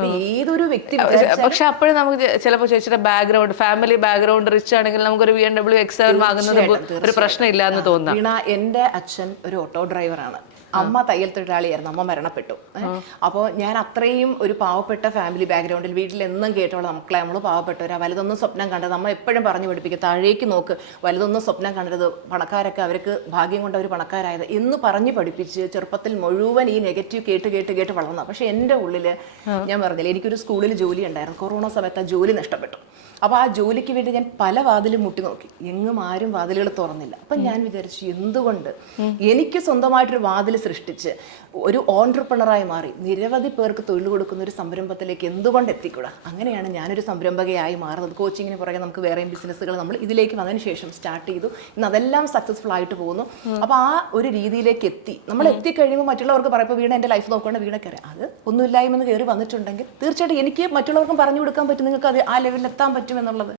അപ്പൊ ഏതൊരു വ്യക്തി പക്ഷെ അപ്പോഴും നമുക്ക് ചിലപ്പോൾ ചേച്ചിയുടെ ബാക്ക്ഗ്രൗണ്ട് ഫാമിലി ബാക്ക്ഗ്രൗണ്ട് റിച്ച് ആണെങ്കിൽ നമുക്കൊരു BMW X7 വാങ്ങുന്നത് ഒരു പ്രശ്നമില്ല എന്ന് തോന്നുന്നു. വീണ, എന്റെ അച്ഛൻ ഒരു ഓട്ടോ ഡ്രൈവറാണ്, അമ്മ തയ്യൽ തൊഴിലാളിയായിരുന്നു, അമ്മ മരണപ്പെട്ടു. അപ്പോൾ ഞാൻ അത്രയും ഒരു പാവപ്പെട്ട ഫാമിലി ബാക്ക്ഗ്രൗണ്ടിൽ വീട്ടിൽ എന്നും കേട്ടോളാം, മക്കളെ നമ്മൾ പാവപ്പെട്ടവരാ, വലുതൊന്നും സ്വപ്നം കണ്ടത് നമ്മൾ എപ്പോഴും പറഞ്ഞു പഠിപ്പിക്കുക, താഴേക്ക് നോക്ക്, വലുതൊന്നും സ്വപ്നം കണ്ടത്, പണക്കാരൊക്കെ അവർക്ക് ഭാഗ്യം കൊണ്ട് അവർ പണക്കാരായത് എന്ന് പറഞ്ഞ് പഠിപ്പിച്ച് ചെറുപ്പത്തിൽ മുഴുവൻ ഈ നെഗറ്റീവ് കേട്ട് കേട്ട് കേട്ട് വളർന്ന. പക്ഷെ എൻ്റെ ഉള്ളിൽ ഞാൻ പറഞ്ഞില്ല, എനിക്കൊരു സ്കൂളിൽ ജോലി ഉണ്ടായിരുന്നു, കൊറോണ സമയത്ത് ആ ജോലി നഷ്ടപ്പെട്ടു. അപ്പോൾ ആ ജോലിക്ക് വേണ്ടി ഞാൻ പല വാതിലും മുട്ടി നോക്കി, എങ്ങും ആരും വാതിലുകൾ തുറന്നില്ല. അപ്പം ഞാൻ വിചാരിച്ചു, എന്തുകൊണ്ട് എനിക്ക് സ്വന്തമായിട്ടൊരു വാതിൽ സൃഷ്ടിച്ച് ഒരു ഓൺട്രപ്രണറായി മാറി നിരവധി പേർക്ക് തൊഴിൽ കൊടുക്കുന്ന ഒരു സംരംഭത്തിലേക്ക് എന്തുകൊണ്ട് എത്തിക്കൂടാ? അങ്ങനെയാണ് ഞാനൊരു സംരംഭകയായി മാറുന്നത്. കോച്ചിങ്ങിന് പുറകെ നമുക്ക് വേറെയും ബിസിനസ്സുകൾ നമ്മൾ ഇതിലേക്ക് വന്നതിന് ശേഷം സ്റ്റാർട്ട് ചെയ്തു. ഇന്ന് അതെല്ലാം സക്സസ്ഫുൾ ആയിട്ട് പോകുന്നു. അപ്പോൾ ആ ഒരു രീതിയിലേക്ക് എത്തി. നമ്മൾ എത്തിക്കഴിയുമ്പോൾ മറ്റുള്ളവർക്ക് പറയുമ്പോൾ വീണ എൻ്റെ ലൈഫ് നോക്കുകയാണെങ്കിൽ വീണക്കറിയാം, അത് ഒന്നുമില്ലായ്മെന്ന് കയറി വന്നിട്ടുണ്ടെങ്കിൽ തീർച്ചയായിട്ടും എനിക്ക് മറ്റുള്ളവർക്കും പറഞ്ഞു കൊടുക്കാൻ പറ്റും, നിങ്ങൾക്ക് അത് ആ ലെവലിൽ എത്താൻ പറ്റുമെന്നുള്ളത്.